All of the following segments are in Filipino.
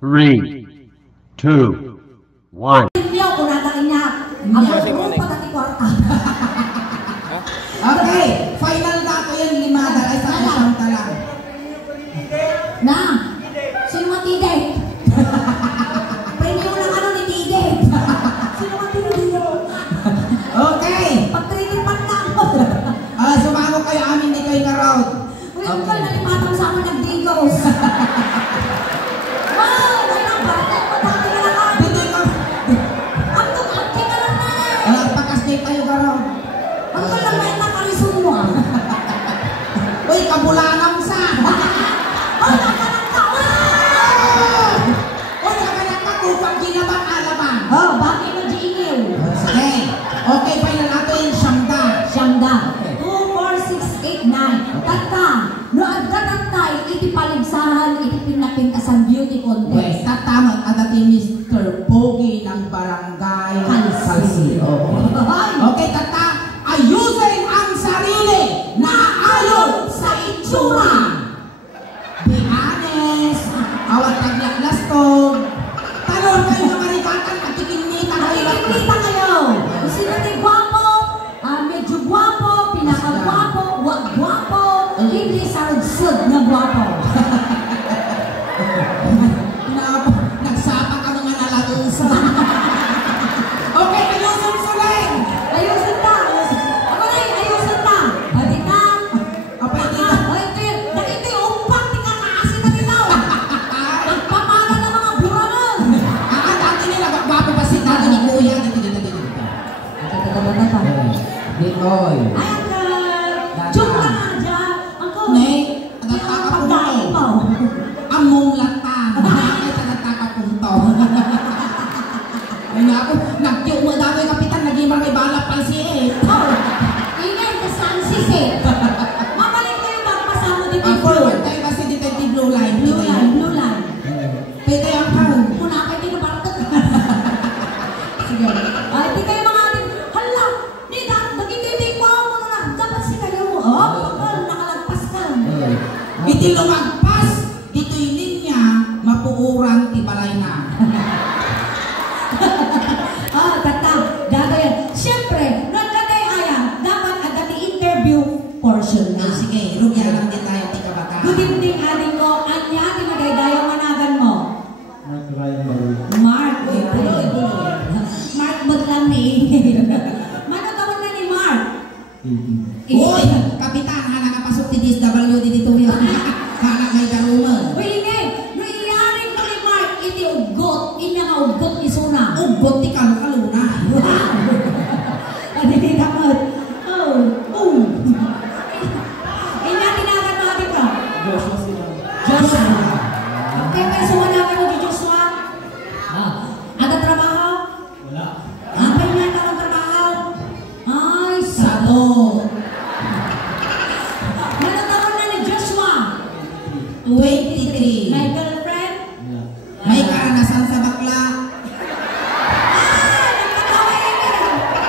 3, 2, 1. Hindi ako natakin niya. Ako pagkati kwarta. Okay, final na ako yan, lima dahil sa isang talang. Na, sino matide? Premium ng ano ni Tide. Sino matide dito? Okay. Pag-training pa na ako. Sumamo kayo amin ni Koy Karot. Uy, ang kayo nalipatan sa amin nag-digos. Wow, walang bakit. Matati ka lang ako. Dito ka. Akto-akti ka lang na. Pagkasday tayo Karot. Ang kalang may nakarisun mo. Uy, kabulanang sa. Ay, nakanang ka. Uy, nakanang ka kupang ginabang alaman. Oh, bakit mo diingiw? Sige. Okay, final natin, Siyangda. Siyangda. 2, 4, 6, 8, 9. Tata, no agdatantay, iti paligsahan, iti pinapintasan beauty contest. Yes, tatamat at ating Mr. Pogi ng Barangay Calcio. Okay, tata, ayusin ang sarili na ayon sa itsura. Be honest, awat taglaklaston. Talon kayo na marikatan at ikinita kayo. Nakikita kayo. Sino ni gwapo? Medyo gwapo, pinaka-gwapo, wag gwapo, hindi sarod-sud na gwapo. Nagsapa ka mga nalagusa. Okay, ayusin sulit. Ayusin ta. Ako na ayusin ta. Pati ka. Apay dito. Nakita yung umpang, di ka naasin na nilaw. Nagpapala ng mga buranon. Dati nila, gwapo pa si dati ni Kuya. Dito. Ditoy. Ay, Uncle. Joke lang nga dyan. Uncle. Nay, pagkain mo. Among latang. Ay, tagatakapunto. Ay, naku, nagtiyo mo dati yung kapitan, naging may balap pa siya eh. Oh, ingay ka Sansis eh. Mabalik ko yung magpasama dito yung blue. Forward tayo kasi Detective Blue Line. Blue line. Pwede ang karon. Kung nakay dito baratot. Sige. Ay, di kayo mga ating, hala, naging ko ako na, dapat si kayo. Oh, nakalagpas ka. Iti lumagpas, dito'y linya, mapuuran, tibalay na. Tata, dadayan. Siyempre, nagkatay ayan, dapat agad interview portion na. Sige, rugyan lang din tayo, tika baka. Good evening, aling ko. Anya, tinagay-dayang managan mo. Mark Ryan Baru. Mark, Mark ba't lang ni? Mano tawag na ni Mark? Uy, kapitan, hana kapasok ti DSWD dito yun. Hana may garuman. Uy, hindi. No iyaring ko ni Mark, iti ugot, ina nga ugot ni Suna. Ugot ti kaluna. Ano din dapat? Oh. Ina, tinagan mo atin ka. Joshua sila. Joshua. Okay, may suwanagan mo di Joshua? Ada trabaho? Wala. Apa niya ka ng trabaho? Ay, Sabo. Nanataon na ni Joshua. 23. My girlfriend? Wala. May karanasan sa bakla.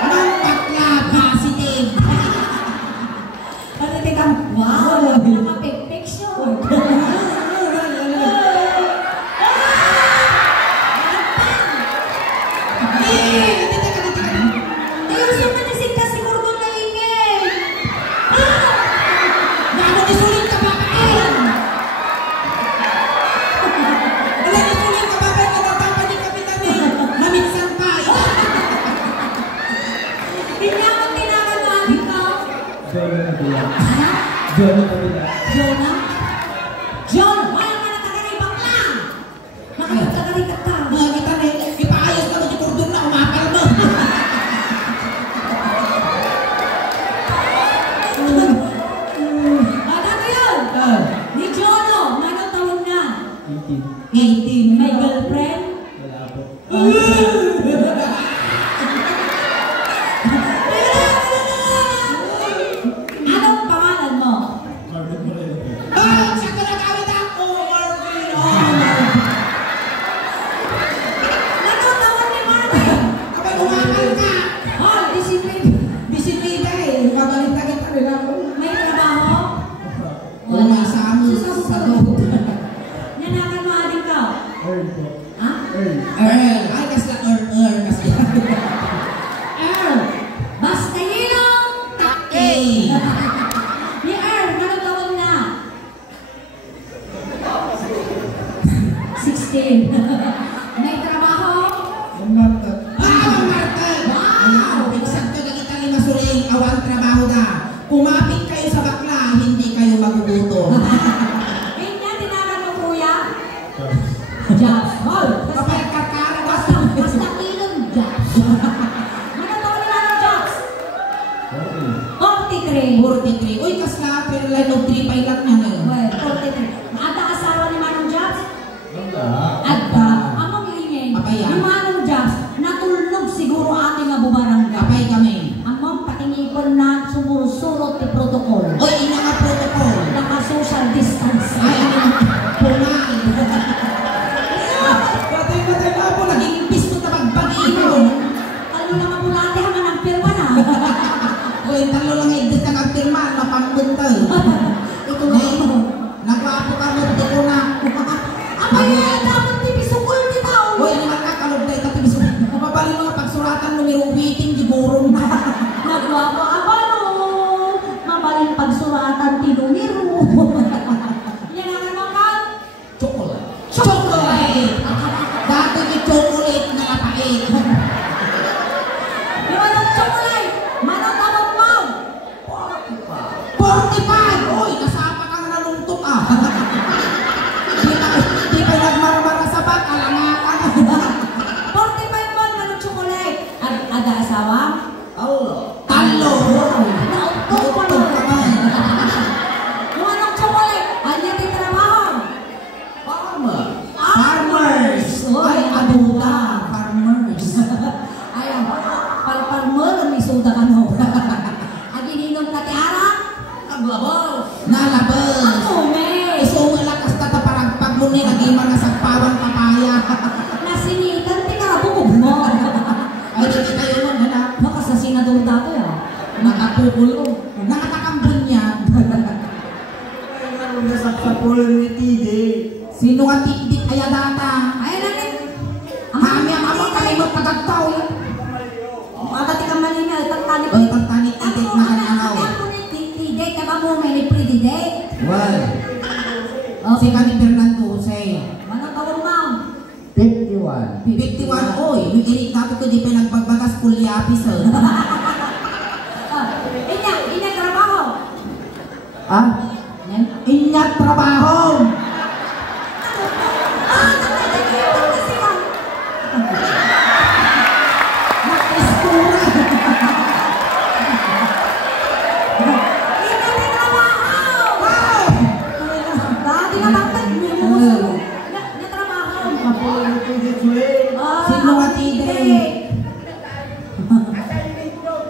Mang bakla, positive. Pati tingnan, wow, nakapik-picture. Ayun, siya matisig ka siguro doon na ingay. Ano isulit ka ba kain? Wala isulit ka ba kain? Natatapa ni kapitan eh. Maminsan pa. Tinyaman tinakan mo ating ka. Jonah Kabila. Ha? Jonah Kabila. Jonah? John, wala ka nakakaribat lang. Nakakaribat ka. Mga kita na ipaayos ka mo di kurdon na umapal mo. Ano yun? Ni Jono, ano taon na? 18. 18. May girlfriend? Wala po. Anong pangalan mo? Marvin Moreno. Bakit sa kinakawit ako? Marvin, Ano taon ni Marvin? Kapag umapal ka. Oh, Disiplina eh. Magaling na kita nila ako. may trabaho? Wala sa amin. Sus, Sa ako loob. Nanakan mo ating ka? Earn po. Ni Earl, ano taon na? 16. May trabaho? Ang Marta. Ang Martel! Wow! Eksakto na kita ni Masuling, awang trabaho na. Kumapit kayo sa bakla, hindi kayo magugutom. Kanya, tinakan mo kuya? Jobs. Wow! Kapag kakara ka Basta kilong jobs. Ano taon na ng jobs? 43. 43. Uy, kasla, pero line of 3 pilot niya na yun. Well, 43. Ada asawa ni Manong Jobs? Wala. Adda. Among ingin. Apaya. Ni Manong Jobs, natulog siguro ating nga bumarangga. Kapay kami. Among patingipon na sumusurot ni protocol. Uy, ina nga protocol. Naka-social distance. Ay, punay. Patay na po, naging pisto na magbagin mo. Ano lang ang bulate hanggang ang pirma na. Uy, talo lang edit ang agpirma, mapangbuntal. Ito na ito. Nagwapo ka mo, di ko na. Apaya, dapat tipisukol ni tao. Uy, ano man kakalog tayo, tatibis mo. Mabalin mga pagsuratan, numerong waiting, giburong na. Nagwapo abalo. Mabaling pagsuratan tinumiro. Yan ang ano ka? Chocolate. Chocolate! Dati yung chocolate na napait. Yung anong chocolate? Manong tabang mo. 45! Uy, nasapa kang nalungtok ah. Di pa nagmarmara sa bak, alangakan. 45 mo, manong chocolate. Ada asawa? Talo! Nautog pa Tutog ka mo. man. Yung anong chocolate? Anya di trabaho. Farmers! Ay, abuda! Farmers! Ayun, palpalmer, may suda ka no. Ang ininom na tiara? Nalabas! Ako, may. Iso mo lakas na taparagpag mo ni nagima na sa pawang papaya. Nasinitan, tinakabukog mo. Ay, di kita yun mo, anak. Nakasasina doon dato ya. Nakapukulo. Nakatakambun niya. Sa pool ni TJ. Sino nga tikdik kaya data? Ay, natin. Kami ang amang kalimot pagkagtaw. Agad ka malina, tagtani ko. Uy, pagtanit tikdik na kananaw. Ako ni T-Date, ka ba mo may pre-date? Well, si kami Fernando Jose. Manong tawag mo? 51. 51, oy, yung inig natin ko di pa nagbagbagas kulyapis. Inya trabaho. Ah? Ingat trabaho! Nagkikita siya. Nag-estura! Inya trabaho. Wow! Dati na bakit may muso. Na trabaho. Pool ni TJ Chule. Sino nga T-Date?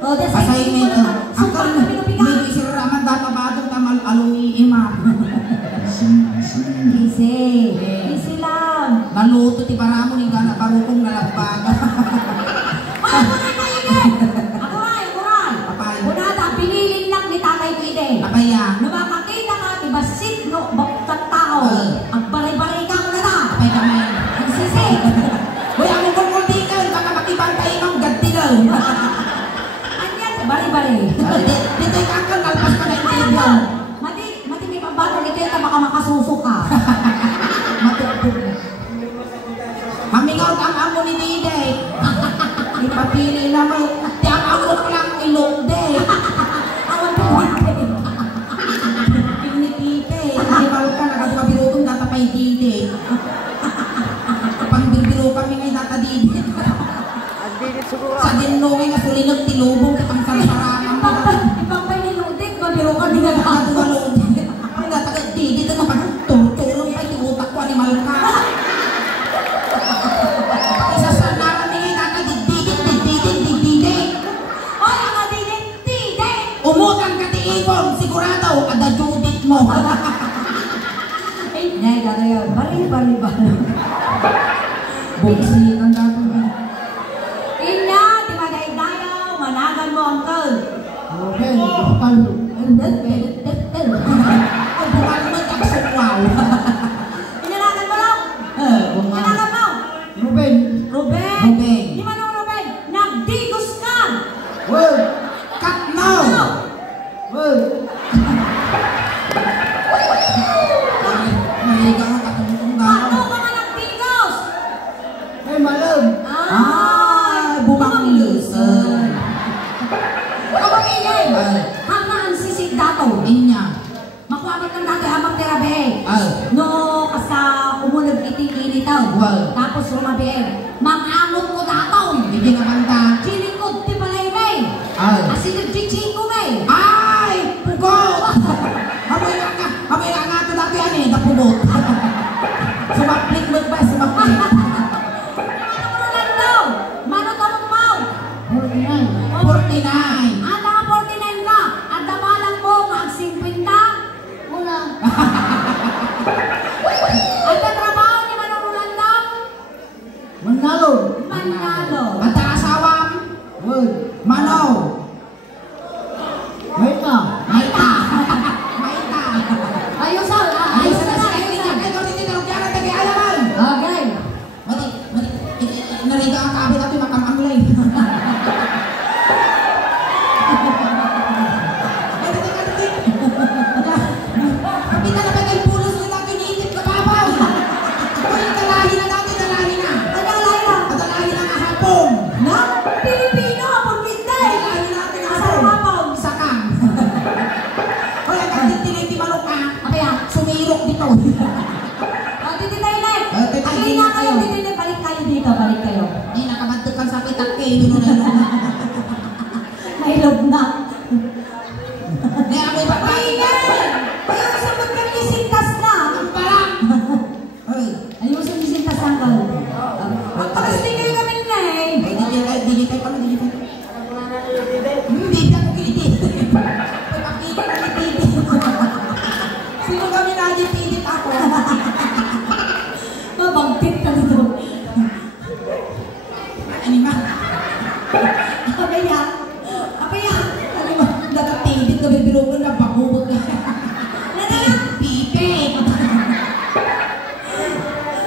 Oh, that's Assignment. Super na pinupiga. May isiraman data ba itong tamal alungi ima? Easy lang. Naluto ti paramo ni gana barukong nalagbaga. Ako na kainin. Ako na. Papay. Kunada, pinilin lang ni Tatay Pide. Papaya. Nung makakita ka, ibasit no, baktang tao. Ang balay-balay ka ko na na. Papay kami. Ang sisig. Uy, ang mukul di ka. Baka makibantay ng gadtilaw. Anyan, balay-balay. Dito yung kakal, nalpas ka na yung Ayun table. ba? Mati may pambato ni Kenta, baka makasuso ka. Matupog na. Hamingaw ang amo ni Dide. Ipapili naman. Di ang amo ko lang ilongde. Awan ko Dide. Pinipite. Hindi ba ka nakatupabirutong data pa yung Dide. Kapag birbiro kami ngayon data Dide. Sa dinlongin nga sulinog tilubong kapang sarsarangan mo. Ipangpay ni Ludik, mabiro ka din agad. Nakatulong. Ang data Dide na napagtulong pa yung utak ko ni Malka. Isa sa namin data Dide. Oy, ang adinin, Tide! Umutang ka tiipon, sigurado, kada Judith mo. Hindi, gano'n yun. Bari. Buksi ang dato mo. Inya, di madaig-dayaw, managan mo ang kal. Okay, palo. Ang buwan mo, taksukwaw. Inanagan mo lang. Inanagan mo. Ruben. Ruben. Ruben. Di man ang Ruben, nagdigos ka. Well, cut now. Hangaan sisig dato. Inya. Makuha ng dati amang terabe. Ay. No, kasa umulag iting-init tao. Wow. Tapos rumabi. Mangangot ko dato. Hindi naman ta. Chilikod ti palay Ay. Asin nagchichiko may. Ay! Pugot! Hamay nga ito dati yan eh, napugot. Sumaplik mo ba? Sumaplik. Mano tamang mau? 49. Anda nga 49 ka. At damalang mo nga 50. Wala. At ang trabaho ni Manolo. Manalo. Manalo. At ang asawam? Manaw. Maita. Maita. Maita. Ayos sa. Ayos na sa kayo. Ito dito na lugar at nag-ialaman. Okay. Mati. Nariga ang kabi natin makamamlay. Kita na ba kayo pulos nila kiniitip ka babaw? Uy, dalahin na natin, dalahin na. Dalahin na nga hapon. Na? Pilipino hapon midday. Dalahin natin nga Asal hapon. hapon. Sakang. Uy, ang kantin-tiniti manok ka. Apa yan? Sumirok dito. Tititay na. Tititay Ay, na na kayo. kayo. Tititay. Balik kayo dito. Balik kayo. Ay, nakabantok kang sakit at kayo. Yun na. May love na. Hindi, ako'y Paingay! Ayusin mo kang isintas na. Ang parang. Uy. Ayusin mo isintas na ka. Pagkakas di kayo kami na eh. Digitay pa na, digitay. Hindi ako kinitid. Pagkakita na kitid. Sino kami na kitid ako? Mabangkit ka dito. Ano ba? Apa yan? Apa yan? Ano ba? Nakatidid ka bibirugan na bakubot na. Pipe!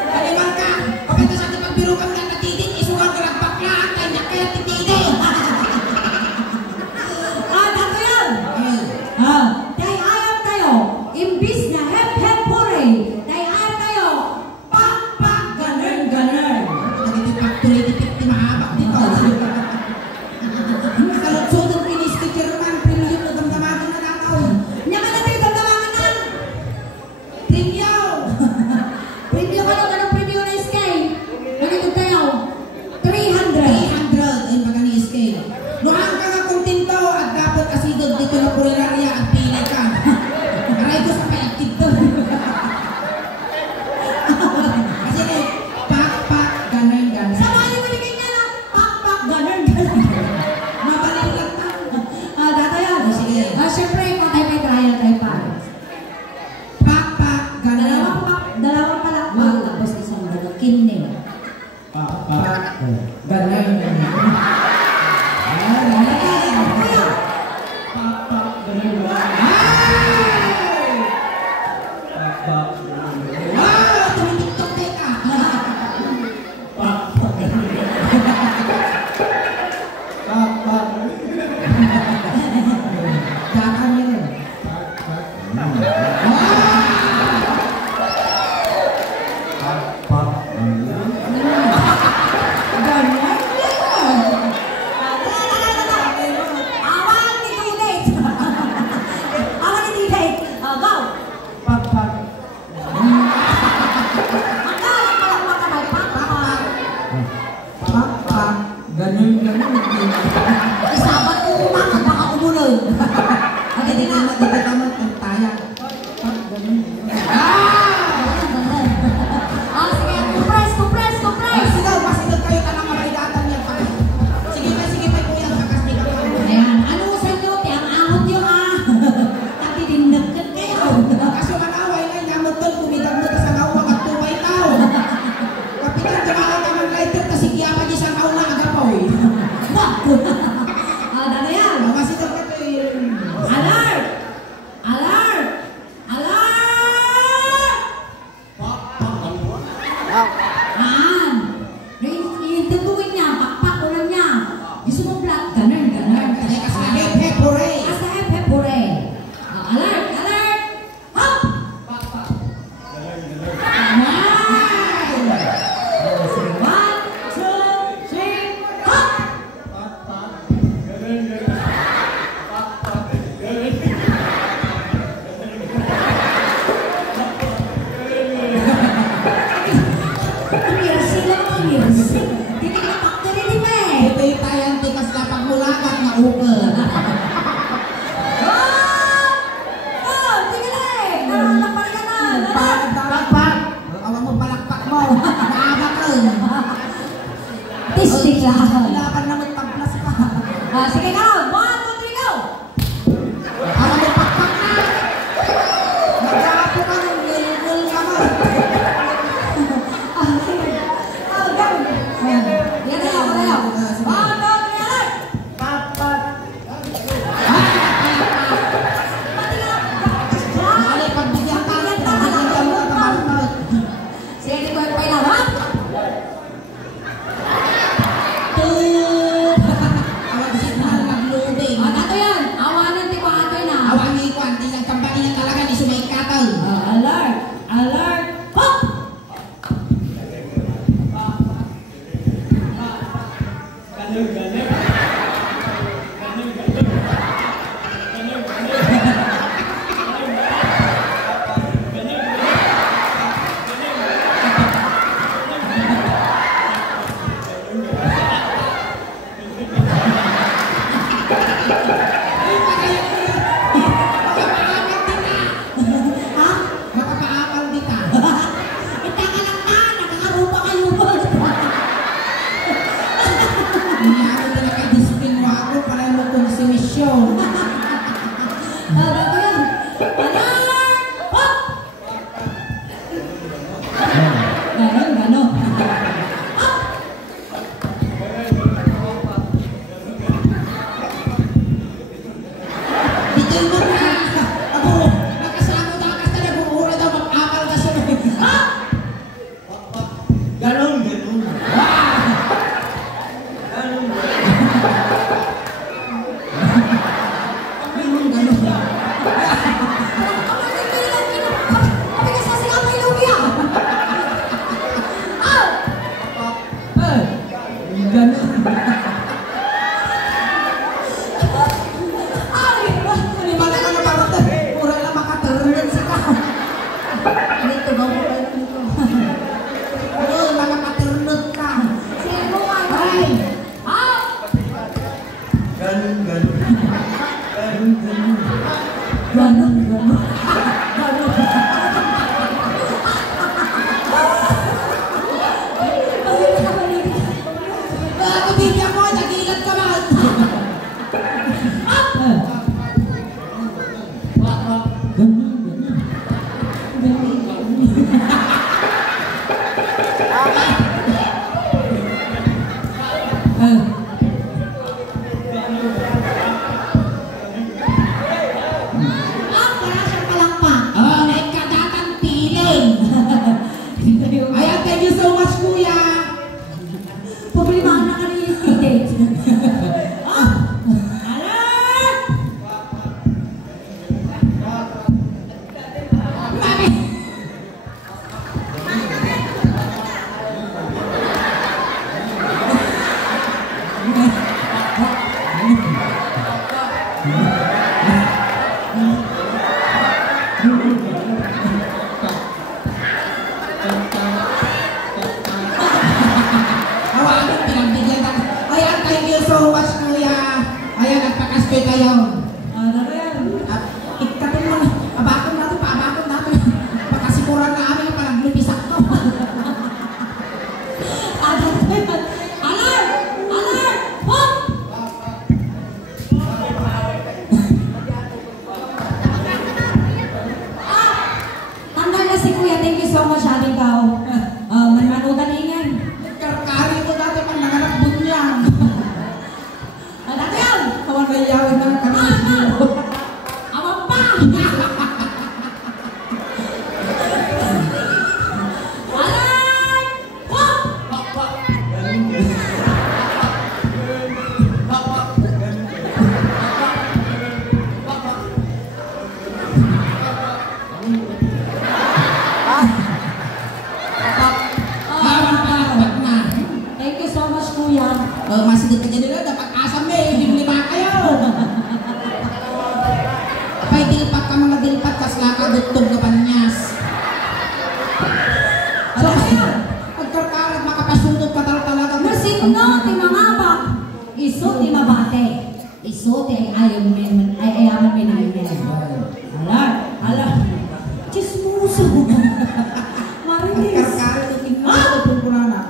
Kaliman ka! Kapag sa ating pagbirugan na natidid, isuwag ka ng bakla at kaya titidid! Dato yan! Dahil ayaw tayo, imbis na hep-hep hooray, dahil ayaw tayo, pak-pak, ganun-ganun. Nagtitipag-tuloy di mahabak dito. Kalutsod ang pinis-teacher man, premium na damdamagan na nakaw. Nyaman na tayo damdamangan nan. Premium! Preview ka nung anong preview na scale? Ganito tayo, 300. 300 ay mga ni-scale. Nuhang ka nga kontento at dapat asidod dito na purinarya at pili ka. Aray ko sa kayakid to. Kasi pak-pak, ganun-ganun. Sa mga nabigay niya na, pak-pak, ganun-ganun. Mabalik lang ta. Dato yan. Sige. Siyempre, kung tayo may trial tayo pa. Pak-pak, ganun. Dalawang palakpak, tapos isang kidney. Pak-pak, ganun-ganun. Wow! Tumitiktok tayo ka. Dakan niya rin. Awan ni Dudate. Awan ni Dudate. Go. Pak-pak. Akala palakpak ka ba? Pak-pak. Pak-pak. Ganun-ganun. Isabat ko umangat, baka umunod. Hindi naman ang tayang. Pak, ganun. Sige, compress. Pasidot kayo tanang mabaidatan niya. Sige pa kuya, kakas di ka pa. Ayan, ano sa inyo? Ang ahot yung katidinagkat kayo. Kaso manaway na nyamot doon, kumidang mo sa ngawang at tubay tao. Kapitan, jamaah ka man lighter, kasi kiyapa di sa kauna agapoy. Dano yan. Pasidot ka to yun. Alert! Alert! entertainment na. Ako, nakasano na kasi nag-uura daw mag-akal kasi. Ha? Ganon, ganon. Ganon. Ganun. Kami kasi sila may lugia. Ah! Ganun. Ay! Mana ka na parang pura lang makaturun sa ka. Dito ba mo kayo dito? Oo, makakaturun ka. Sige mo nga. Ay! Ah! Ganon, ganon. Ganon, ganon. Ganon, ganon. Kabibya ko, nagilat ka ba? Oh, nagkadatang piling. Ayan, thank you so much, kuya. Problema na ka rin yung date. Alert! Mami! Ayan, pinagbigyan ka. Ayan, thank you so much, kuya. Ayan, nagpakaspe kayo. Ano ba yan? Ikatong mo na. Abakon natin. Pakasikuran na amin ang panaglupisak to. Alert! Alert! Hop! Tanda na si Kuya. Thank you so much, ating kao. Manmanutan na ingay. Karkari ko dati pang nanganak bunyang. Ano yan? Kawan na yawin na kami. Awang pa! Alert! Hop! Kawan pa, ba't na? Thank you so much, Kuya. Masih ka dyan nila, dapat asam eh, bibili pa kayo. Apay dilpat ka mga dilpat, kas nakagutog ka panyas. So, pagkarkarat, makapasundot ka talaga. Masigno, ti mga ba? Iso, ti mabate. Iso, ti ayaman minayin. Alert! Chismuso. Marinis. Pagkarkarat, tingnan ko kung kurana.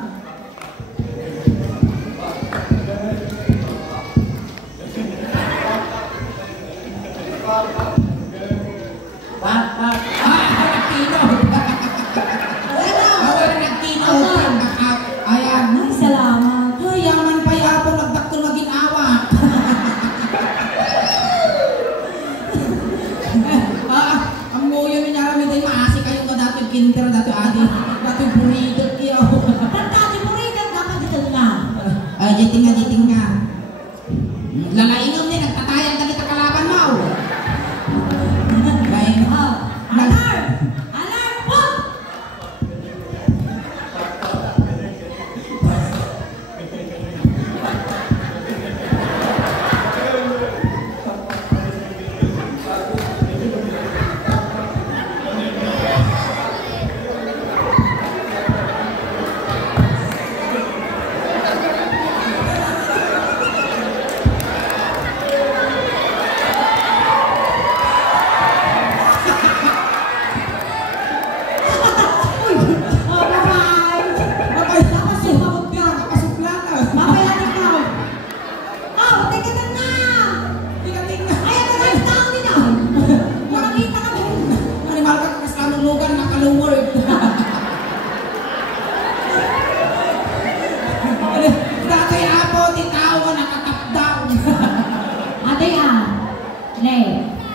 Ayan. Ay, salamat. Yaman pa yapon, nagdakto na ginawa. Ang muyo niya kami din, maasi kayo ka dati kinter, dati adi, dati buridot iyo. Tantati mo rin ang dapat dito nga. Jiting nga. Lalaingam din, nagtatayang ka kita kalaban mo. Baik. Alert! Alert! Hop!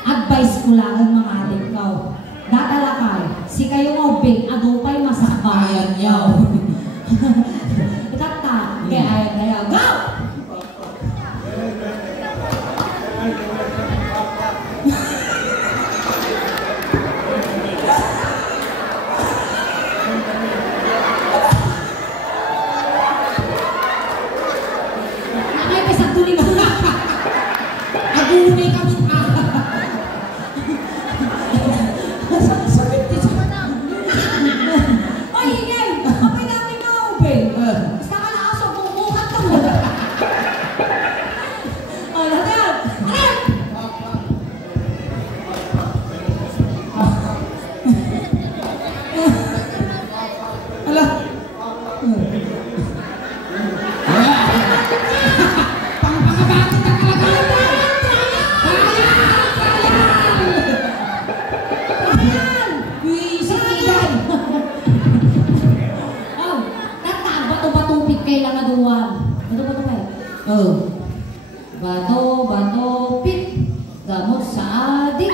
advice ko lang ang mga adik ko. Datalakay, si kayo obeng, agupay masakbayan niyo. Kata, kaya ayaw, go! Ay, pesang tuling-tulang. Agunay kami. Ay, hingay! Kapay namin na obeng. Basta ka na aso, bumubukat ka mo. O, lahat! Alam! Ala. Pangpangabati ka talaga. Ayan! Wisit iyan! Oh, tata, bato-batupit kay lang aduwan. Bato-bato kayo. Oh. Bato-batupit, gamot sa adik.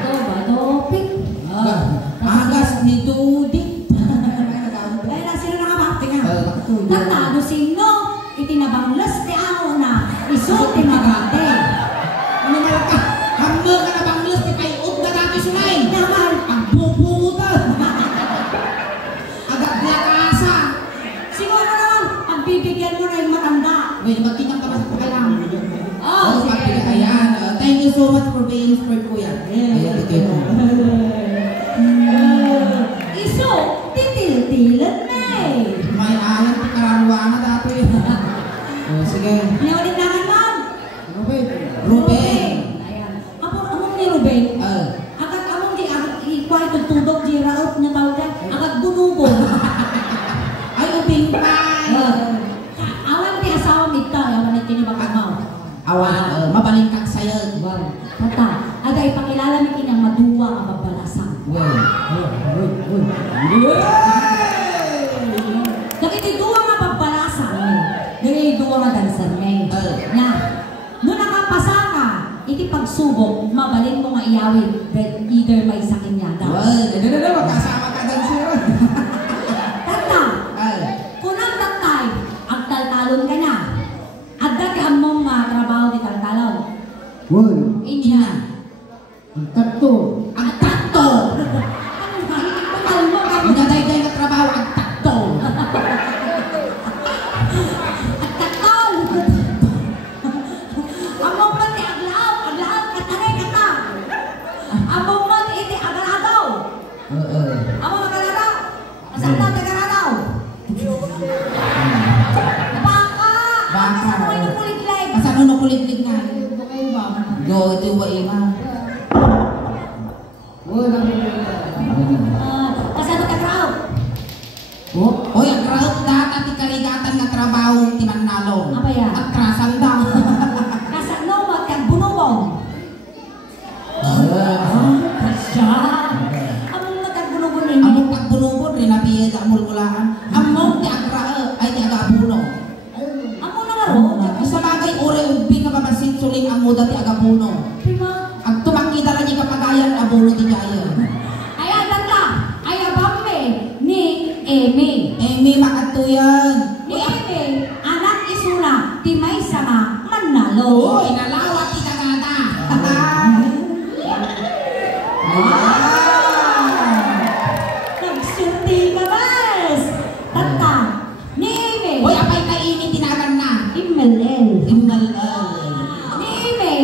Bato-batupit. Agas ni Dudi. Ay, na sila nakabakti nga. Tata, do sino, itinabanglas ti ako na isulti magate. Ano man ka? Hamdo ka na banglos ni payot na dati sunay. Naman, Ang bubutan. Agad na kasa. siguro naman, pagbibigyan mo na yung matanda. Well, magkitang ka ba sa pagkalang? Oh, sige. Ayan. Thank you so much for being inspired, kuya. Ayan, ito yun. Iso, titil-tilan na eh. May alam ko kararuana dati. Sige. Pinaulit naman, ma'am. Ruben. Ayan. Among ni Ruben, agad among di agad ikuha itong tudok di raot niya tawag dyan. Agad bunubon. Ay, ubing pay. Awan di asawang ito. Awan na tinibakang mo. Awan, mabaling kang sayag. Wow. Tata, aga ipakilala mi kinang maduwa ang babalasan. Dagiti duwa nga babalasan. Dagiti duwa nga dansan may. Na, no nakapasa ka, iti pagsubok, mabalin mo nga iyawin. Either may sakin niya daw. Magkasama ka dan siya. Tata, kunang tatay, ang taltalon ka na. At dati ang mong trabaho di taltalon. Inya. Ang takto. Ang takto! Ano ba? Hindi ko kalmo ka. Ang daday-day na trabaho, ang takto. Ang takto! Among man ti aglaw, katanay kata. Among man iti agaladaw. Among agaladaw. Asan na agaladaw? Baka! Asan mo yung kulit-lig? Asan mo kulit-lig na? Go, ito ba ima? Asan mo katraw? Oy, ang crowd data ti karigatan nga trabaho ti Manalo. Apa yan? At krasan daw. Asan no, magkang bunubong. Kasya! Among magkagbunugon ninyo. Among pagbulubon rin nabiye sa mulmulaan. Among ti agra ay ti agabuno. Among na nga ro. Sa bagay ore ubi nga babasit suling ang muda ti agabuno. Prima. Ang tumakita ra ni kapagayan abuno ti gaya. Ay, tata! Ay, abambe ni Eme. Emi makatuyan. Ni Eme, anak isuna, ti may sama, Manalo. Oy, nalawat ti kagata. Nagsulti ka, Bas! Tata, ni Eme. Oy, apay kainin tinagan na. Imelel. Imnal. Ni Eme,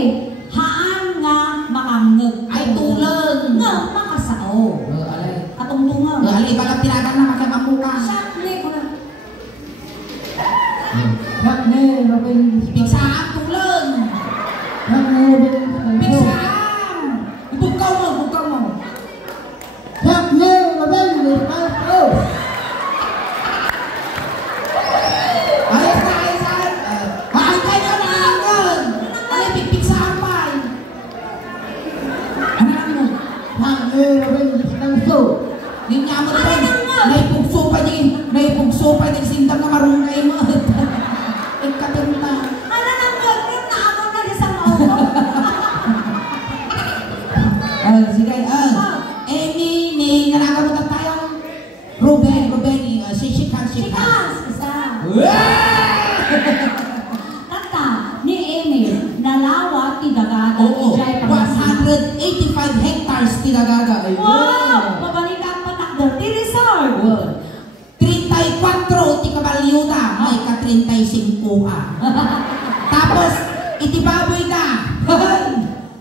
haan nga makangeg. Ay tulang. Nga makasao. Alay. Atong tunga. Alay ba lang tinagan na magkamamuka. Sakli ko na. Pigsaan tulang. Pigsaan. Bukaw mo, bukaw mo. Ayos na, ayos na. Ay, kayo na agad. Alay, pigsaan pa. Ano mo? Yung nga mo Ay, rin. nga. Naipugso pa din sindang na marunay mo. Ikatenta. Ala nang gagawin na ako na sa maulo. Sige. Amy, ni nanakamutan tayo. Ruben, siksikan. Sikas! Isa. Tata, ni Emil, nalawa ti dagada. Oo, Ijay 185 hectares tinagaga. Wow! Pabalikan patakder, ti resort. 34 ti kabalyuda, may ka 35 ha. Tapos, iti baboy na.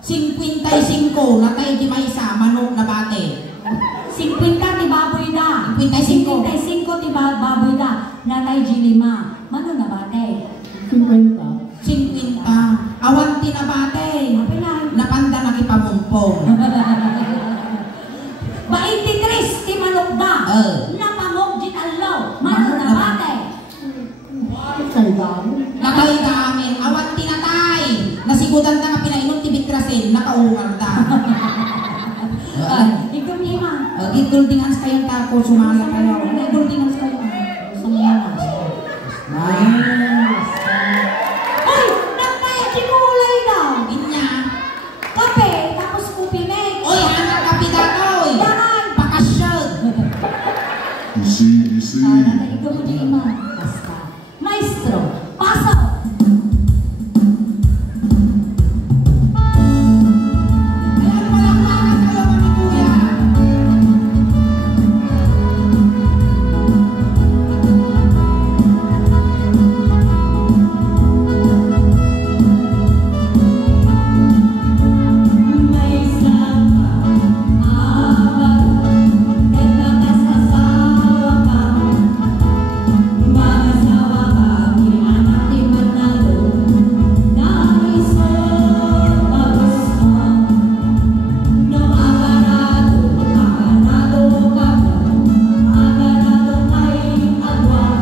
55 na tayo di may isa, manok na bate. 50 ti baboy da. 55. 55 ti baboy da. Natay G5. Mano na bate? 50. Awan ti na bate. Apilay. Napanda na kipamumpong. 23 ti manok da. Napamog jit allaw. Mano na bate? Nakay amin, awan ti natay. Nasigudan na nga pinainom ti bitrasin, nakaungar da. Ikaw niya ma. Giguldingan kayong tako, sumaya kayo. Giguldingan kayo. Sumaya. Nice. Uy! Nagmaya chikulay daw. Inya. Kape, tapos kopi mix. Oy, hanap kapitakoy. Dahan. Pakasyon. Easy. Ikaw mo niya ma. Basta. Maestro, pasok. Ayan, malakwakan kayo kami kuya. May sama abang at nakasasawa ka. Magasawa ka, anak di manalo. Naisot gusto. No agarado ka na. Agarado kay agwan.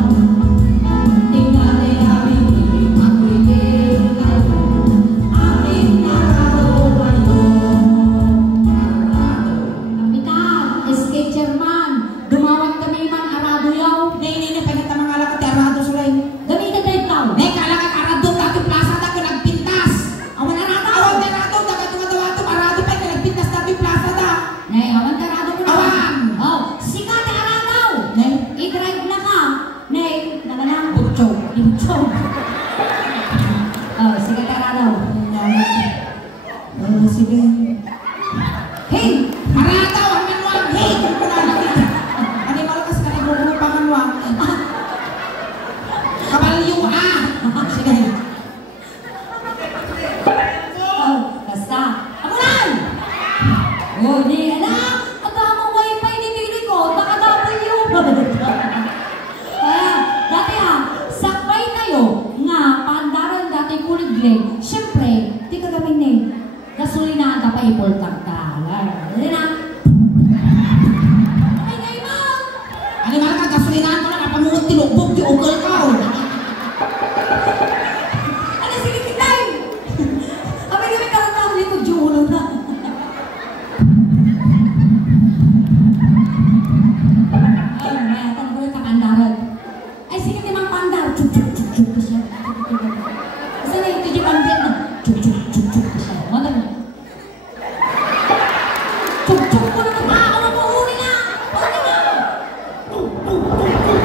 Tingnan ay aming makuligil kayo. Aming narado kayo. Kapitan, SK Chairman, dumawat kami man arado yaw. Nini, pagkata mga lakat, arado sulay. Gamitan tayo tao. Kalakat arado, dati plaza dati nagpintas. Awan arado. Awan arado, dati tuwa-tuwa, arado pa, nagpintas dati plaza da. Nay, awan arado ko na. Awan. Oh, sikat arado. Nay, I-drive na ka. Nay, namanang. Butso. Butso. Oh, sikat arado. Sige. Hey! Arado, ang manuang, hey! Ano yung malakas ka nagbubuno pa manuang? Kabalyo, Sige. Oh, basta. Amulan! Oh, di alam. Pagka mo wifi ni Pili ko, naka-W. Dati sakbay tayo nga pandaran dati kuliglig. Siyempre, di ka gaming name. Gasolina ka pa ipultang ka. Dali na. Ay, ngay mo! Ano yung malakas, gasolinahan ko na, napamungot tilugbog, di ukol ka. Ano, sige, kitay! Kami kami karang dito, Julo na. Ay, may atan ko yung kapandaran. Ay, sige, timang pandar. Chuk, chuk, chuk, chuk, pa siya. Kasi na ito yung pandar na. Chuk, chuk, chuk, chuk, pa siya. Madam. Chuk, chuk, ko na ito. Ako mo, huli na! Huli na! Chuk, chuk, chuk, chuk.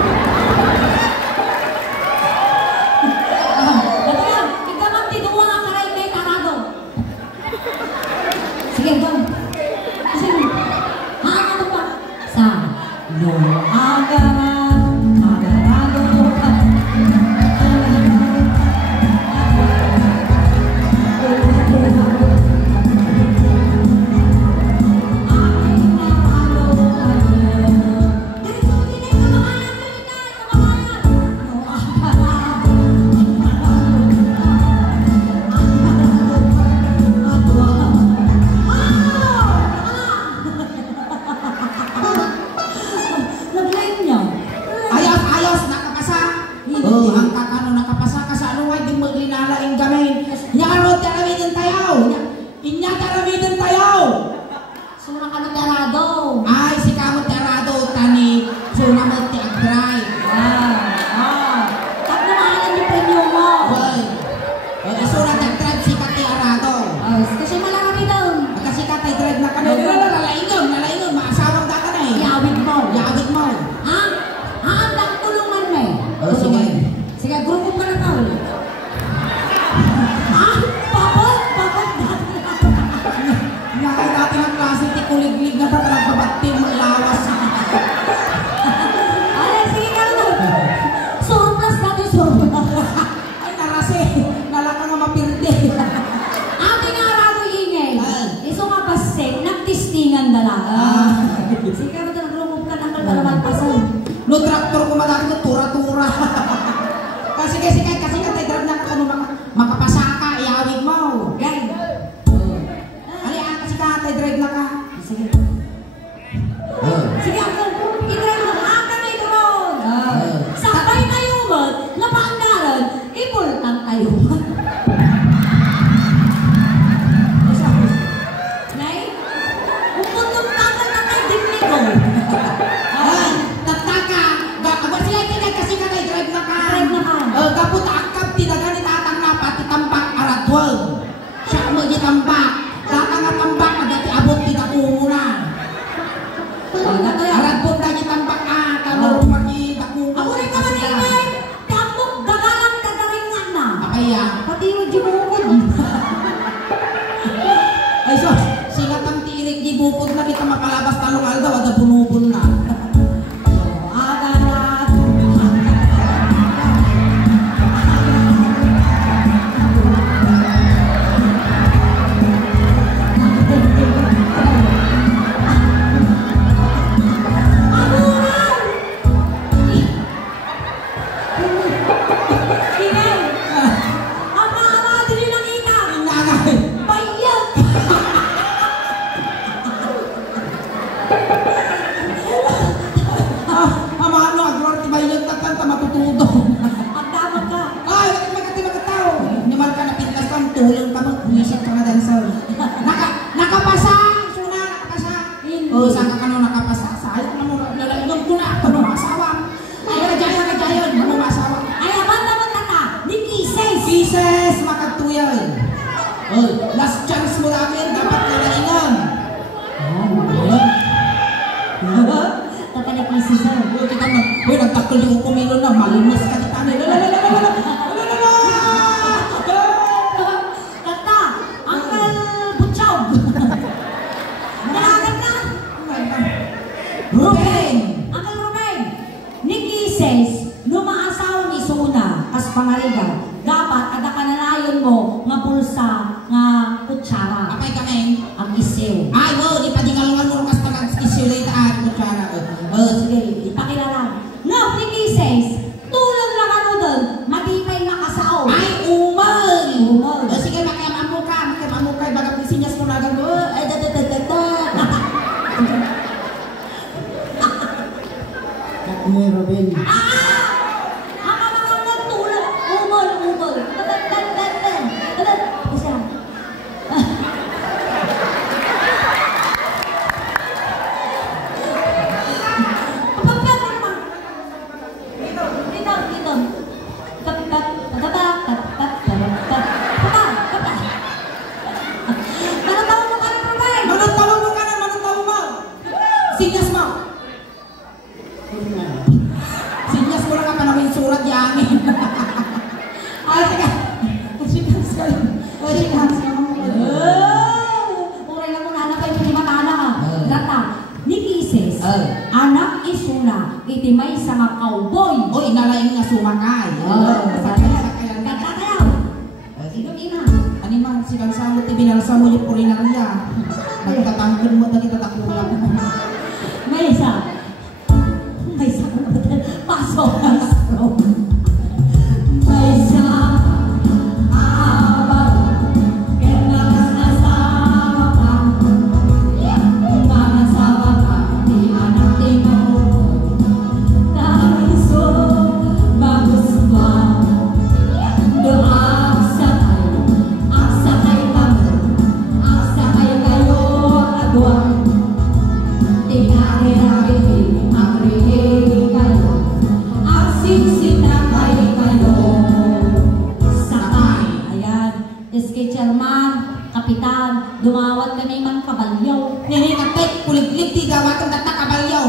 Dati yan, ikaw ang tinuwa nga karay kay Tarado. Sige, go. Kasi, ano pa? Sa, no, agarado ka. Nag-live niya. Ayos, nakapasa. Oh, ang kakano nakapasa ka sa aluway, di maglinalaing gamay. Nyarot, tarawidin tayo. Inya, tarawidin tayo. Sura ka na Tarado. Ay, si kamot tarado, tani. Sunamot ti agray. At namahalan yung premyo mo. Hoy. Isurat ang drive si Kati Arado. Kasi malaki daw. Kasi Kati drive na kami. Sige ka ito nagrumove ka ng kalpalaman pasan. No traktor ko madami ko, tura-tura. Kasi drive na ka, makapasaka, iawig mo. Gay. Kasi drive na ka. Sige. Sige ako, i-drive mo. Aka na i-drone. Sabay tayo mo, napaandaran, ipultang tayo. Nay, umuntong takan na kay Dimligo. Tataka, agad sila itinag kasi ka drive na ka. Drive na ka. Kaput akap, tinaga ni tatang na pati tambak aradwag. Siya mo di tambak. Tatang na tambak, agad abot di kakumura. Aradwag na di tambak kamar magi kakumura. Ako rin naman ingay, tapok dagalang dadaringan na. Kaya, Pati yung jibukod. ay sos, sila tang tirik di bukod na kita makalabas talungal daw, ada bunubun na. Aga na. Ingay! Ama-ama, dili nakita! Ingay! Bayag! Amahan mo, agwar ti bayag na kanta matutudo. Ang damag ka! Ay, magkatao. Nimal ka na pintas ka, tulong ka mag-buwisit ka na dancer. Nakapasa! Suna, nakapasa. Saan ka no nakapasa? Sayang na mo, nalainom ko na. Ano masawa? Ay, kagayon. Ano masawa? Ay, aman naman na ka! Ni Kisses! Pieces, makatuyan. Last chance mo namin, dapat nalainom. Taka ni Kisses ha? Buti ka man. Uy, nagtakol yung kumilo na. Malinis ka kita. Kata! Uncle Butchaw! Nakagat na! Ruben! Uncle Ruben! Ni Kisses, numaasaw ni Suna, as pangariga, dapat ada kananayon mo nga pulsa nga kutsara. Apay kami. Ang isiw. Ay, di pa dingalungan mo kas taga-isulate at kutsara. Sige, ipakilala. No, ni Kisses, tulong lang ano doon, matipay na kasao. Ay, umal! Umal. Sige, makiamamu ka. Baga pisinyas mo na agad mo. Ay, Ni Ruben. Ang mga nagtulong, umol. Isa. Dito. Manong tawa mo. Sinyas mo. Sinyas mo lang ka panawin surat yamin. Ay, teka. Sinyas ka. Uray lang muna anak kayo hindi matana ka. Rata, ni Kisses, anak isuna, iti may sa mga cowboy. O, inalaing nga sumakay. Sakayan. Nagtatayaw. Sino ina? Animan, si Kansamo, binalsa mo yung purinarya. Nagtatangkin mo, nagtatakulang. May isa. Pasok. May isa. Kapitan, dumawat kami man kabalyaw. Nini, katek, kuliglig, di gawat ang tatakabalyaw.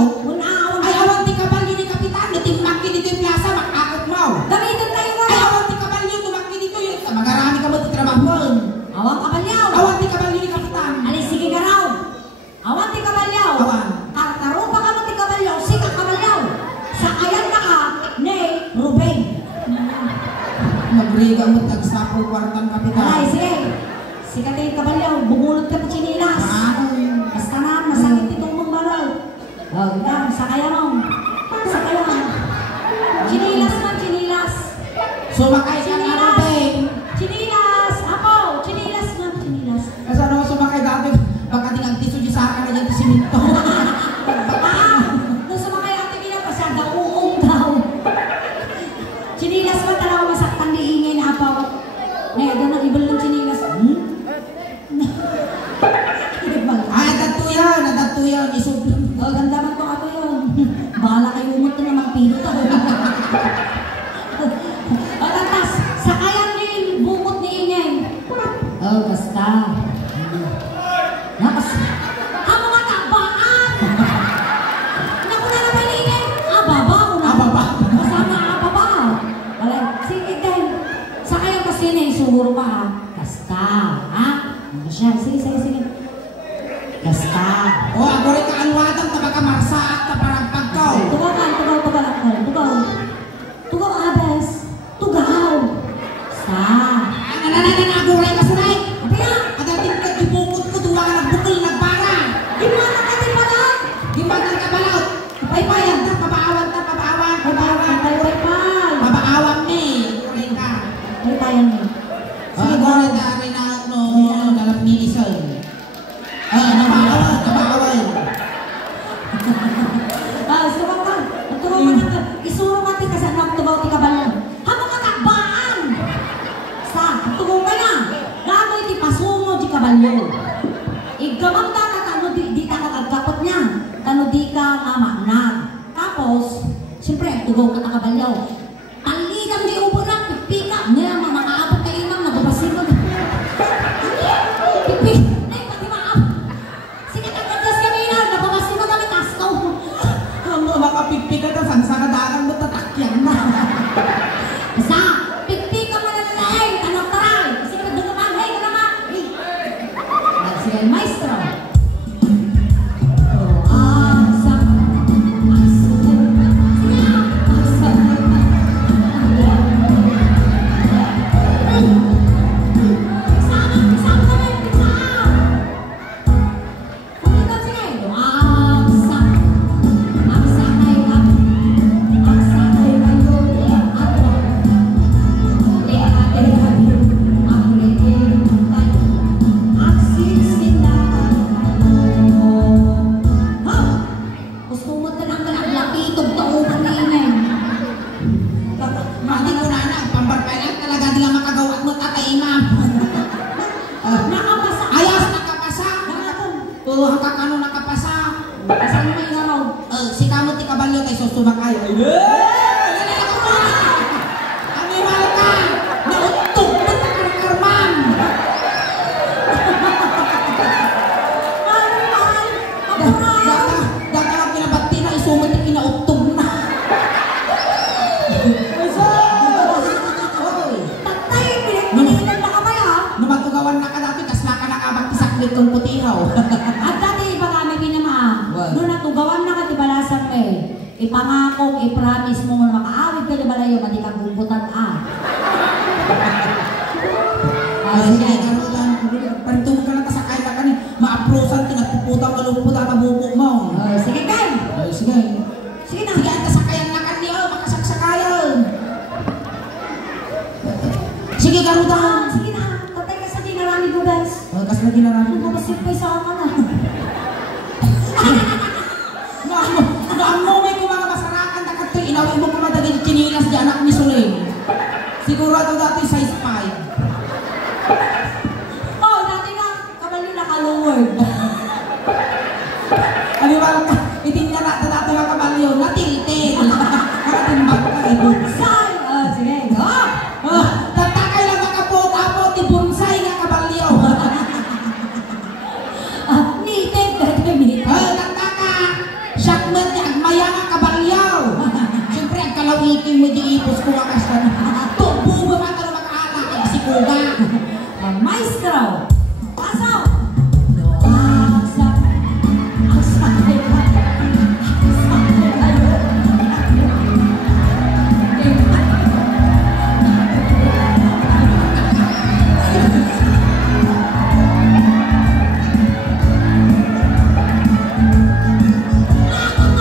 Ay, awan ti kabalyo ni Kapitan, natimaki dito yung plaza, makakot mo. Gamitin tayo mo! Ay, awan ti kabalyo, tumaki dito yung, magarami ka mo ti trabaho. Awang kabalyaw! Awan ti kabalyo ni Kapitan. Alis, sige garaw! Awang ti kabalyaw! Awan. Kartaro pa ka mo ti kabalyaw, sige kabalyaw! Sa ayan na ka, ni Ruben! Magriga mo tagsapo kwartang Kapitan. Ay, sige! Sige tayo kabalyaw, bumulot ka pa chinilas! Basta na, masakit itong magmaral! Oh, ikaw, sakayan mo. Sakayan mo. Chinilas man, chinilas. Sumakay ka na Ruben. Chinilas! Ako! Chinilas man, chinilas. Kasi ano sumakay dati, baka di nagtiso di sa akin na dyan siminto. Nung sumakay ate Gina, pasyada uong daw. Chinilas man talaga masaktan di ingay na apaw. Ngayon, doon nag-ibal ng chinilas. Nadagto yan, isublan. Oh, ganda man ko ako yun. Bahala kayo umot ko namang pito. O, tatas, sakayan din, bukot ni ingay. Oh, basta. Nakas, amo nga tabaan! Naku na naman ni ingay. Baba ko na. Baba. Masama, baba. Wala, sige din. Sakayan kasi na, isuro ka ha. Basta, ha? Ano siya? Sige. Basta. O, ako rin kaalwadan, tabaga marsaat na parang pagkaw. Tugaw ako. Tugaw, abes. Tugaw. Sa. Nanaguray ka sunay. Abi na. Adating ka, ibukot ko, duwa ka nagbukol, nagbara. Gimana ka din pala? Gimatan ka balaw. Paypayan ta, pabaawan. Pabaawan ni. Uray ka. Ay, tayo niyo. Sige, gore ta rin na, dalam ni isang. Nabaawan. Suwag ka. Tugaw ka na. Isuro ka din kasi anak tugaw ti kabalan. Hamo ka takbaan. Sa, tugaw ka na. Gagoy ti pasungo di kabalyo. Igamang ka na tano di ka nakagkapot niya. Tano di ka mamanag. Tapos, siyempre, tugaw ka na kabalyo. Taligang di upo na, pipika. Ngayon, makaabot ka imang, nababasin mo. Pipik. Ay, pati maab. Sige, kagagas kami na, nababasin mo kami, taskaw. Ano, makapipika ka, sansaradaran mo, tatakyan na. Basta, pipika mo na nalaeng, tanong taray. Sige, dugaman, hey, dugaman. Hey. Sige, maestro. Mati ko na, pambarpailan talaga di lang makagawat mo, tatay imam. Nakapasa. Ayos, nakapasa. Oo, hakakano nakapasa. Asan mo yung araw? Si kamot ti kabalyo kay susubakay. Animal ka! Nautog mo sa karkarman! Daka lang pinabati na, isumot ti kinautog na. Tatay, pinagpinilan na ka ba ya? Numatugawan na ka dati, kas na ka nakabang tisaklit kong putihaw. At dati iba kami pinama. What? Doon natugawan na ka ti balasan me. Ipangako, i-promise mo na makaawit ka di balayo, madi ka bumbutan Sige, karutan. Paritungo ka lang kasakay na ka ni. Ma-aprosan, tinagpuputaw ka lumput at abuko mo. Sige, Ken! Sige. Sige na. Sige, ang kasakayan na ka niyo, makasaksakayan. Sige, karutan. Sige na. Tatay ka sa dinarami ko, guys. Kas na ginarami Ano ko. ba sipay sa ako na? Naamo may ko mga masarakan na kato. Inawin mo kumadagin chinilas di anak ni Suling. Siguro ito dati size 5. Oh, dati na. Kabalyo naka-lowered. Aliwal ka, itinya na dati mga kabalyo, natiltil. Nakatimbag ka eh. Bonsai! Sige. Go! Tatakay lang makapo, ti bonsai nga kabalyo. Nited. Nited. Tataka, shakman niya, agmaya nga kabalyo. Siyempre, ang kalawikin mo di ipos ko wakas ka na. Tubo ba matalo makaala, ang sikuga. Maestro! Pasaw! Aksak! Aksak! Ako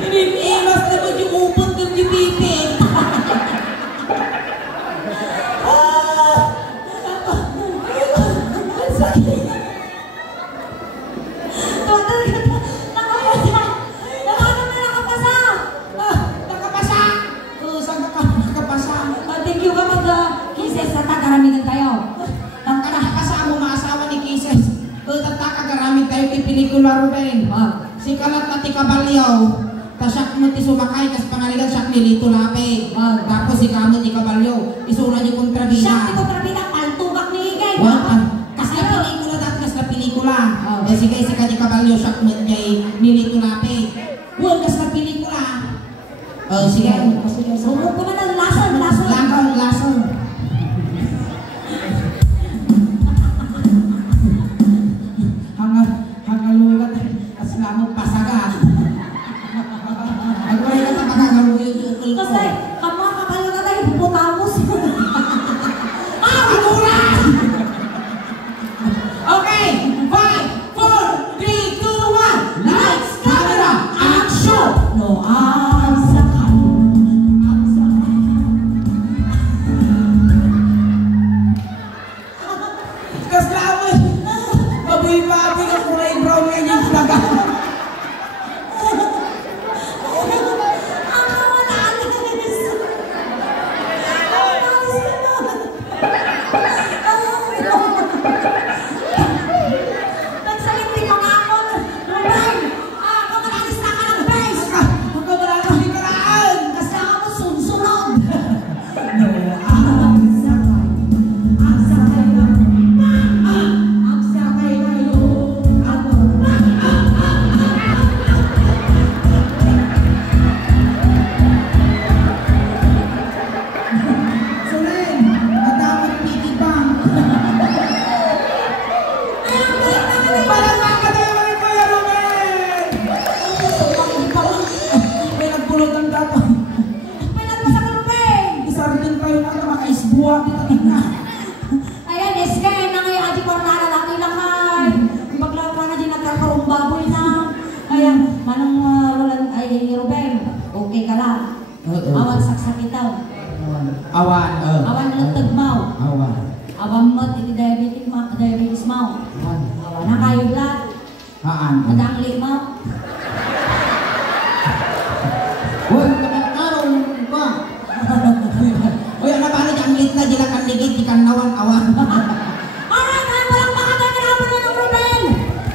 Iniimas naman yung upot ng bibipin. Nakapasa! Saan ka nakapasa? Thank you ka mag-kisses sa tagaraminan tayo. Ang nakapasa mo, maasawa ni Kisses. Tatakagamit tayo ti pelikula Ruben. Si kalat na ti kabalyaw. Tasyak mo ti sumakay, kas pangaligan siyak nilito lapig. Tapos si kamot ti kabalyaw. Isura niyo kontrabida. Siya, di kontrabida, paltugak ni Igay. Kas na pelikula dati, kas na pelikula. Eh sige, si kati kabalyaw siyak mo niya nilito lapig. Kas na pelikula. Sige. Sumuk ko man ang lason. Lason. Hangalulat, as lamang pasaga. Agway ka na makagalulat yung ukol ko. Kasi, kama kapalo ka tayo, hipotamos. Agulan! Okay, 5, 4, 3, 2, 1. Lights, camera, action! No, sakay. Kas lamang, baboy-baboy na kulay brown ngayon yung daga. Nagsaliti ko nga ako. Ruben, ako malalis na ka ng base. Ako maraming hikaraan. Kasi ako sunsunod. No, ang sakay. Ang sakay na. Ang sakay na yun. Ako. Sulen, matawag pitibang. Parang makatawa ni Kuya Ruben. May nagpulot ng dato. Pinagpasa ka, Ruben. Isardin pa yung mga makaisbuwa. Ayan, SK na ngayon, Ati Cornara, laki lakay. Paglapa na din nagkakaroong baboy na. Ayan, manong Roland, ay Ruben, okay ka lang. Awan saksak itaw. Awan. Awan lang tagmaw. Awan. Awan mo, iti diabetes mo. Awan na kayo blood. Haan. Madang lima. Uy, karon ba? Uy, ano ba ang lit na dila kan ligid di kan nawan awan. Alright, ay walang makatay na naman ng Ruben.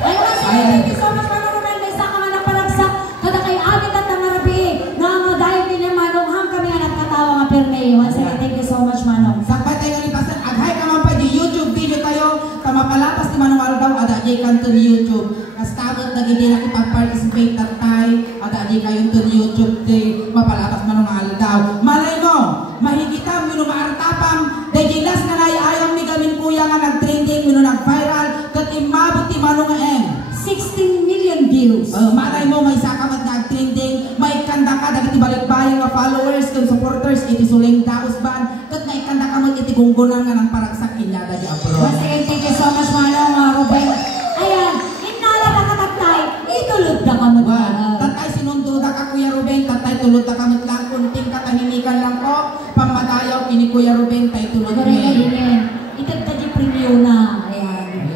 Ayun na siya, thank you so much mga Ruben. May isa ka nga napalagsak. Kada kay Abit at Tamarabi. Na ang dahil din yung manong hang kami nga nagkatawa nga pirme. Once again, thank you so much manong. Sakpay tayo ni Pastor. Aghay ka man pa di YouTube video tayo. Kamapalapas ni Manong Aldaw. Ada di kanto ni YouTube. Kastamot na gindi na kipag-participate na tayo. Ada di kayo to ni YouTube di mapalapas Manong Aldaw. Malay mo, mahigitam, minumaartapam. Dagilas nga na ayam ni gamin kuya nga nag-trending, nag-viral. Kat imabot ti Manong M. 16 million views. Malay mo, may sakamat nag-trending. May kanda ka, dagiti balikbayan nga followers, kung supporters, iti suling daos ban. Kat may kanda ka mo, iti gunggunan nga ng paragsak inyada di abroad. Once again, thank you so much manong Ruben. Ayan, inala ka katatay. Itulog na ka mo. Tatay sinunduda ka Kuya Ruben, tatay tulod na kamot lang, kunting katahimikan lang ko, pamadayaw kini Kuya Ruben, tay tulod Correct ka niya. din yan. Itagtagi preview na. Ayan.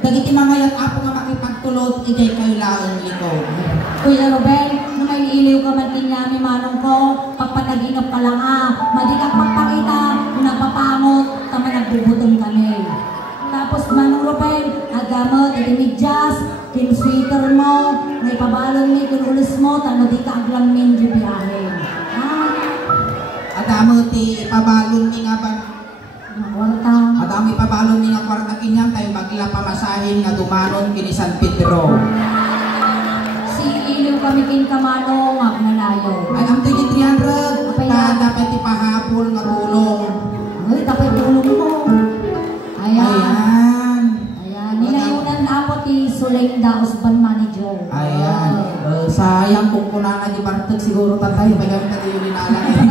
Dagiti mga yat apo nga makipagtulod, ijay kayo laong liko. Kuya Ruben, na may iliw ka man kinyami manong ko, pagpanaginap ka lang madi ka pagpakita, kung napapangot, tama nagbubutong kami. Tapos manong Ruben, agamot, ilimidjas, kinsweeter mo, may pabalon mo, kinulis mo, tano di ka aglamin di biyahe. Adamo ti pabalon ni nga ba? Kwarta. Adamo pabalon ni nga kwarta kinyang, tayo magla pamasahin nga dumanon kini San Pedro. Si iliw kami kin kamano, magnanayo. Ay, ang 300, dapat ipahapol nga bulong. Ay, dapat tulong mo. Ayan. Ayan, nilayunan na ako ti Suleng Daos Ban Manager. Ayan. Sayang kung kunana di Bartog siguro tatay. Pagkami na tayo ninalang eh.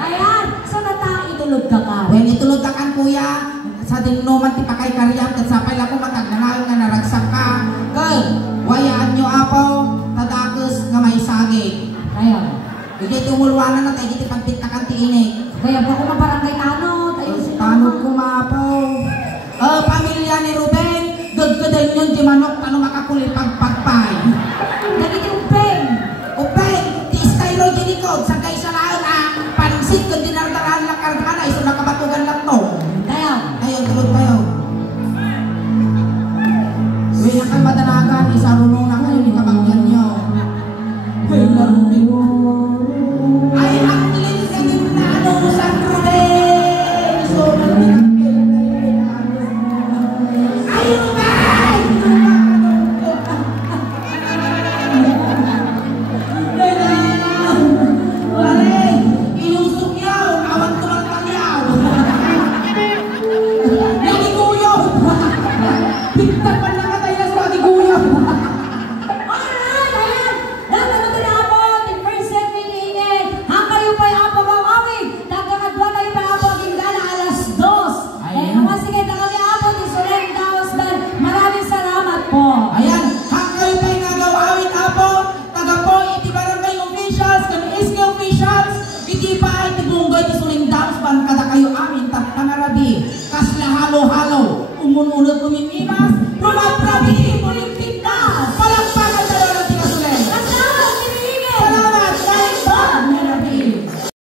Ayan, so nata itulog ka ka. When itulog ka kan kuya, sa dinuman ti pakay karyam, kat sapay lang ko matag nanawin nga naragsak ka. Girl, iwanan na tayo dito pagpitakan ti ini. Kaya po ko mabarangay tanot. Ayusin mo. Tanod kumapaw. Pamilya ni Ruben, gaggadan yun di manok, ano makakulit pagpagpay. Dagiti upeng. Upeng, ti styroid yun ikod, sa kaysa laan pansit kung dinardaraan lang kargana, iso nakabatugan lang to. Tayo. Tayo, tulog tayo. Uy, nakang madanagan, isarunong na kayo ni kabagyan nyo. Ay, Ruben. Ay, ang lilis ka din na ano, San Ruben! So, ay, Ruben! Wale, ilusok yaw, awan tumantang yaw. Naliguyo! Pintapan na katay na sa naliguyo. Alright, ayan. Dapat na tinapon. In first segment init. Ang kayo pa yung apog ang awig. Nagkakadwa kayo pa apog ang gala alas 2. Ayan. Eh, naman sige, nakaliapon. Isulen, dawas, dan. Maraming salamat po. Ayan, hanggang kayo nagawawin apo, taga po, iti barangay officials, kami SK officials, iti pa iti bunggay, iti suling dance band, kada kayo amin, tapangarabi, kasla halo-halo, umununod kumimimas,